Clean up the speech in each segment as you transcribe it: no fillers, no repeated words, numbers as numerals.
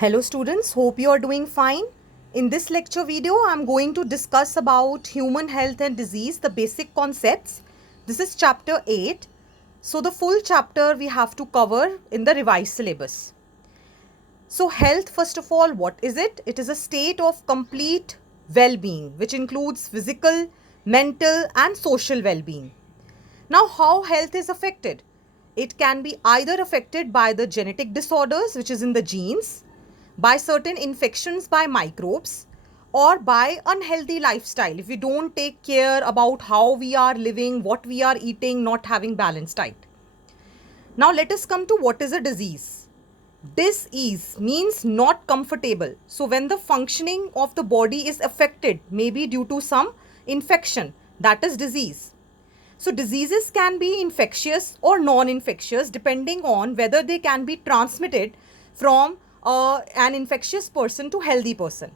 Hello students, hope you are doing fine. In this lecture video, I am going to discuss about human health and disease, the basic concepts. This is chapter 8. So the full chapter we have to cover in the revised syllabus. So health, first of all, what is it? It is a state of complete well-being, which includes physical, mental and social well-being. Now, how health is affected? It can be either affected by the genetic disorders, which is in the genes, by certain infections by microbes, or by unhealthy lifestyle. If we don't take care about how we are living, what we are eating, not having balanced diet. Now, let us come to what is a disease. Disease means not comfortable. So, when the functioning of the body is affected, maybe due to some infection, that is disease. So diseases can be infectious or non-infectious depending on whether they can be transmitted from an infectious person to healthy person.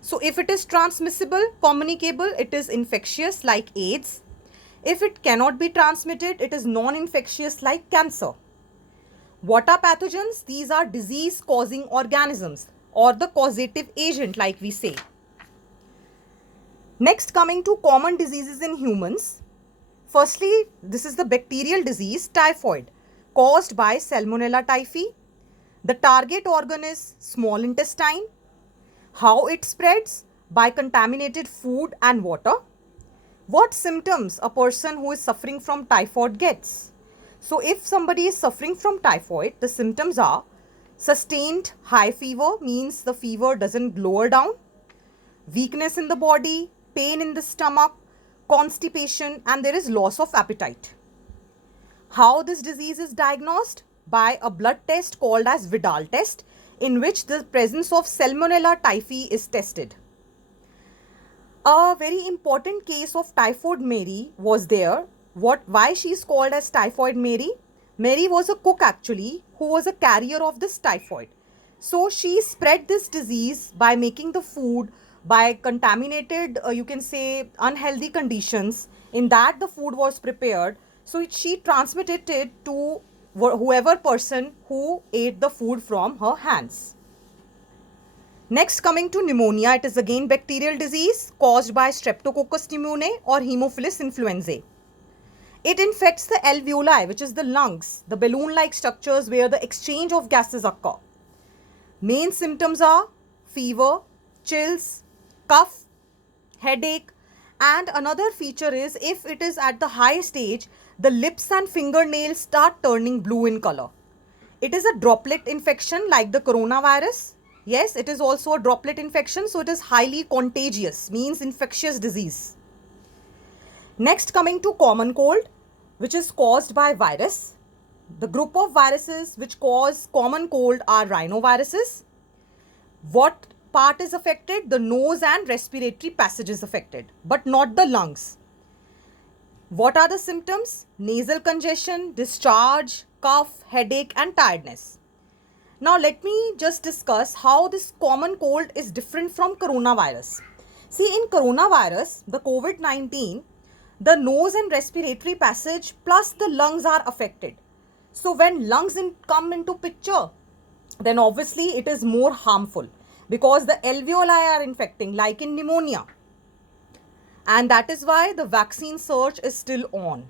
So if it is transmissible, communicable, it is infectious like AIDS. If it cannot be transmitted, it is non-infectious like cancer. What are pathogens? These are disease-causing organisms or the causative agent like we say. Next, coming to common diseases in humans. Firstly, this is the bacterial disease typhoid caused by Salmonella typhi. The target organ is small intestine. How it spreads? By contaminated food and water. What symptoms a person who is suffering from typhoid gets? So if somebody is suffering from typhoid, the symptoms are sustained high fever, means the fever doesn't lower down, weakness in the body, pain in the stomach, constipation, and there is loss of appetite. How this disease is diagnosed? By a blood test called as Vidal test, in which the presence of Salmonella typhi is tested. A very important case of Typhoid Mary was there. Why she is called as Typhoid Mary? Mary was a cook actually who was a carrier of this typhoid. So she spread this disease by making the food, by contaminated, you can say unhealthy conditions in that the food was prepared. So she transmitted it to whoever person who ate the food from her hands. Next, coming to pneumonia, it is again bacterial disease caused by Streptococcus pneumoniae or Haemophilus influenzae. It infects the alveoli, which is the lungs, the balloon-like structures where the exchange of gases occur. Main symptoms are fever, chills, cough, headache, and another feature is if it is at the high stage, the lips and fingernails start turning blue in color. It is a droplet infection like the coronavirus. Yes, it is also a droplet infection, so it is highly contagious, means infectious disease. Next, coming to common cold, which is caused by virus. The group of viruses which cause common cold are rhinoviruses. What part is affected? The nose and respiratory passage is affected, but not the lungs. What are the symptoms? Nasal congestion, discharge, cough, headache, and tiredness. Now let me just discuss how this common cold is different from coronavirus. See, in coronavirus, the COVID-19, the nose and respiratory passage plus the lungs are affected. So when lungs come into picture, then obviously it is more harmful because the alveoli are infecting like in pneumonia. And that is why the vaccine search is still on.